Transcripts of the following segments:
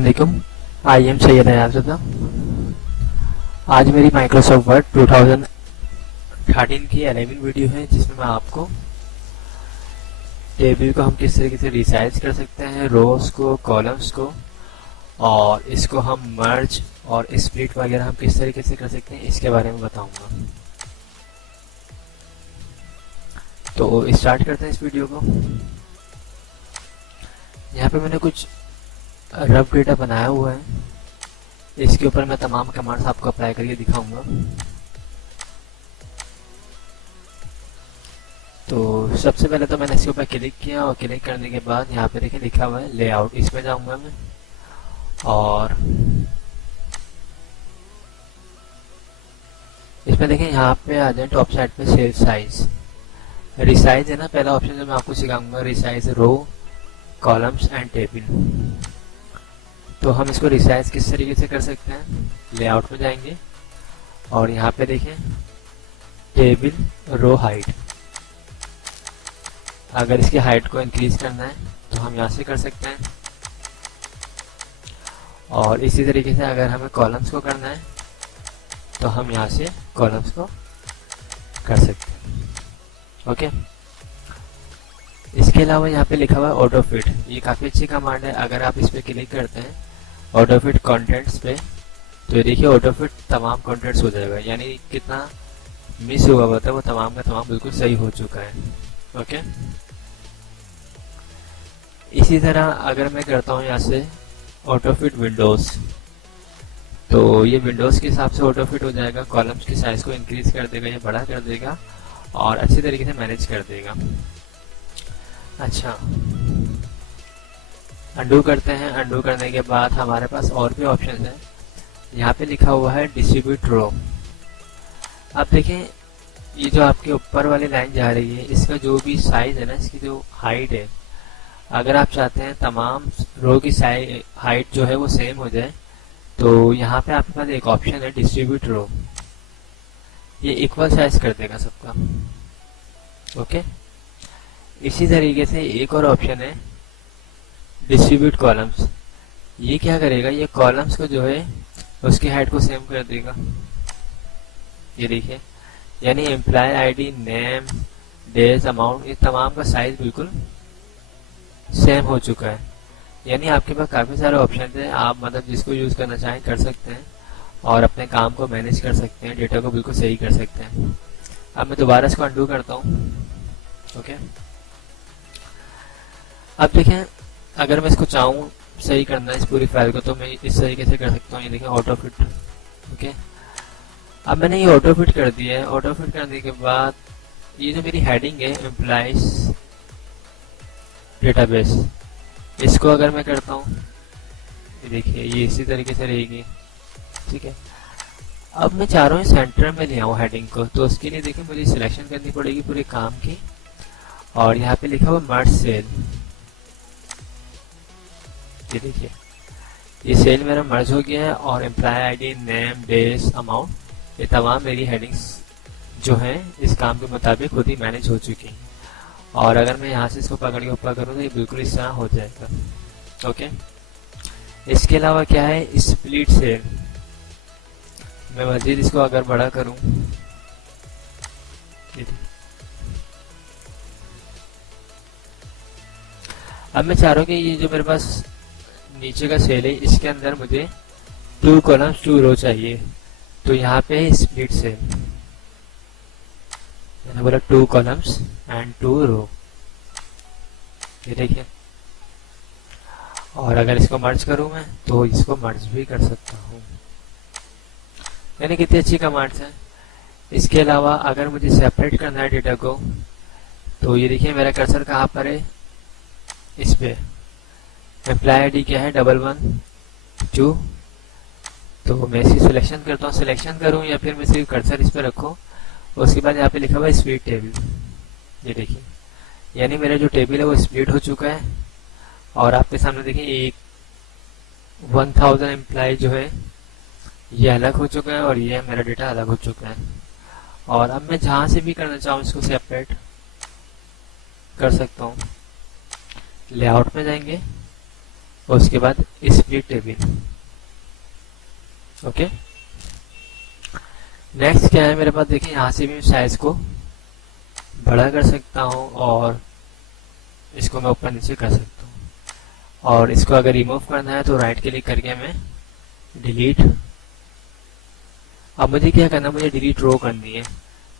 अस्सलाम वालेकुम। I am Syed Ayaz. आज मेरी माइक्रोसॉफ्ट वर्ड 2013 की 11 वीडियो है, जिसमें मैं आपको टेबल को हम किस तरीके से रिसाइज कर सकते हैं, रोज को, कॉलम्स को, और इसको हम मर्ज और स्प्लिट वगैरह हम किस तरीके से कर सकते हैं, इसके बारे में बताऊंगा। तो स्टार्ट करते हैं इस वीडियो को। यहाँ पे मैंने कुछ रफ डेटा बनाया हुआ है, इसके ऊपर मैं तमाम कमांड्स आपको अप्लाई करके दिखाऊंगा। तो सबसे पहले तो मैंने इसके ऊपर क्लिक किया और क्लिक करने के बाद यहाँ पे देखिए लिखा हुआ है लेआउट, इसमें जाऊंगा मैं और इसमें देखें यहाँ पे आ जाए टॉप साइड पे सेव साइज। रिसाइज है ना पहला ऑप्शन जो मैं आपको सिखाऊंगा, resize row, columns and table. तो हम इसको रिसाइज किस तरीके से कर सकते हैं, लेआउट में जाएंगे और यहाँ पे देखें टेबल रो हाइट। अगर इसकी हाइट को इंक्रीज करना है तो हम यहाँ से कर सकते हैं, और इसी तरीके से अगर हमें कॉलम्स को करना है तो हम यहाँ से कॉलम्स को कर सकते हैं। ओके, इसके अलावा यहाँ पे लिखा हुआ है ऑटो फिट। ये काफ़ी अच्छी कमांड है। अगर आप इस पर क्लिक करते हैं ऑटो फिट कंटेंट्स पे, तो ये देखिए ऑटो फिट तमाम कंटेंट्स हो जाएगा, यानी कितना मिस हुआ था वो तमाम का तमाम बिल्कुल सही हो चुका है। ओके, इसी तरह अगर मैं करता हूँ यहाँ से ऑटो फिट विंडोज, तो ये विंडोज के हिसाब से ऑटो फिट हो जाएगा, कॉलम्स की साइज को इंक्रीज कर देगा या बड़ा कर देगा और अच्छी तरीके से मैनेज कर देगा। अच्छा, अंडू करते हैं। अंडू करने के बाद हमारे पास और भी ऑप्शन है। यहाँ पे लिखा हुआ है डिस्ट्रीब्यूट रो। अब देखें ये जो आपके ऊपर वाली लाइन जा रही है, इसका जो भी साइज है ना, इसकी जो हाइट है, अगर आप चाहते हैं तमाम रो की साइज हाइट जो है वो सेम हो जाए, तो यहाँ पे आपके पास एक ऑप्शन है डिस्ट्रीब्यूट रो। ये इक्वल साइज कर देगा सबका। ओके, इसी तरीके से एक और ऑप्शन है डिस्ट्रीब्यूट कॉलम्स। ये क्या करेगा, ये कॉलम्स को जो है उसकी हाइट को सेम कर देगा। ये देखिए, यानी employee ID, name, days, amount, ये तमाम का साइज बिल्कुल सेम हो चुका है। यानी आपके पास काफ़ी सारे ऑप्शन है, आप मतलब जिसको यूज़ करना चाहें कर सकते हैं और अपने काम को मैनेज कर सकते हैं, डेटा को बिल्कुल सही कर सकते हैं। अब मैं दोबारा इसको अंडू करता हूँ। ओके, अब देखें अगर मैं इसको चाहूँ सही करना है इस पूरी फाइल को, तो मैं इस तरीके से कर सकता हूँ। ये देखें ऑटो फिट। ओके, अब मैंने ये ऑटो फिट कर दिया है। ऑटो फिट करने के बाद ये जो मेरी हेडिंग है एम्प्लॉइज डेटाबेस, इसको अगर मैं करता हूँ, ये देखिए ये इसी तरीके से रहेगी। ठीक है, अब मैं चाह रहा हूँ सेंटर में ले आऊँ हेडिंग को, तो उसके लिए देखिए मुझे सिलेक्शन करनी पड़ेगी पूरे काम की, और यहाँ पे लिखा हुआ मर्ज सेल। ये देखिए ये सेल मेरा मर्ज हो गया है और employee ID, name, days, amount, ये तमाम मेरी हेडिंग्स जो हैं इस काम के मुताबिक खुद ही मैनेज हो चुकी हैं। और अगर मैं यहाँ से इसको पकड़ के ऊपर करूँ तो ये बिल्कुल इस तरह हो जाएगा। ओके, इसके अलावा क्या है स्प्लिट सेल। मैं मजीद इसको अगर बड़ा करूँ, अब मैं चाह रहा हूँ कि ये जो मेरे पास नीचे का सेल है इसके अंदर मुझे 2 कॉलम्स 2 रो चाहिए, तो यहाँ पे है स्प्लिट सेल। मैंने बोला 2 कॉलम्स एंड 2 रो। ये देखिए, और अगर इसको मर्ज करूं मैं तो इसको मर्ज भी कर सकता हूँ। यानी कितनी अच्छी कमांड्स हैं। इसके अलावा अगर मुझे सेपरेट करना है डेटा को, तो ये देखिए मेरा कर्सर कहाँ पर है, इस पे एम्प्लॉय आईडी क्या है 112, तो मैं इसकी सिलेक्शन करता हूँ। सिलेक्शन करूँ या फिर मैं सिर्फ कर्सर इस पे रखूँ, उसके बाद यहाँ पे लिखा हुआ है स्प्लिट टेबल। ये देखिए, यानी मेरा जो टेबल है वो स्प्लिट हो चुका है, और आपके सामने देखिए एक 1000 एम्प्लॉय जो है ये अलग हो चुका है और ये मेरा डेटा अलग हो चुका है। और अब मैं जहाँ से भी करना चाहूँ इसको सेपरेट कर सकता हूँ। लेआउट में जाएंगे और उसके बाद स्प्लिट टेबल। ओके, नेक्स्ट क्या है मेरे पास, देखिए यहाँ से भी साइज को बड़ा कर सकता हूँ और इसको मैं ऊपर नीचे कर सकता हूँ। और इसको अगर रिमूव करना है तो राइट क्लिक करके मैं डिलीट। अब मुझे क्या करना है, मुझे डिलीट रो करनी है,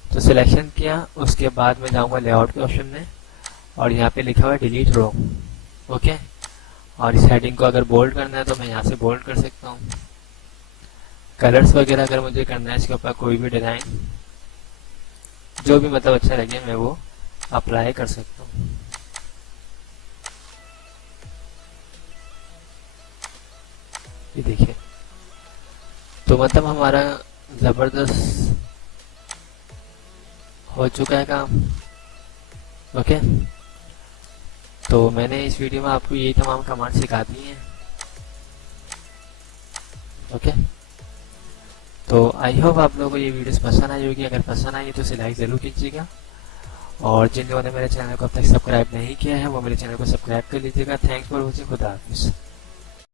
तो सिलेक्शन किया, उसके बाद मैं जाऊंगा लेआउट के ऑप्शन में और यहाँ पे लिखा हुआ है डिलीट रो। ओके, और इस हेडिंग को अगर बोल्ड करना है तो मैं यहाँ से बोल्ड कर सकता हूँ। कलर्स वगैरह अगर मुझे करना है इसके ऊपर कोई भी डिजाइन जो भी मतलब अच्छा लगे मैं वो अप्लाई कर सकता हूँ। ये देखिए, तो मतलब हमारा जबरदस्त हो चुका है काम। ओके, तो मैंने इस वीडियो में आपको यही तमाम कमांड सिखा दी हैं। ओके, तो आई होप आप लोगों को ये वीडियोस पसंद आई होगी। अगर पसंद आई तो इसे लाइक ज़रूर कीजिएगा और जिन लोगों ने मेरे चैनल को अब तक सब्सक्राइब नहीं किया है वो मेरे चैनल को सब्सक्राइब कर लीजिएगा। Thanks for watching. खुदा हाफिज़।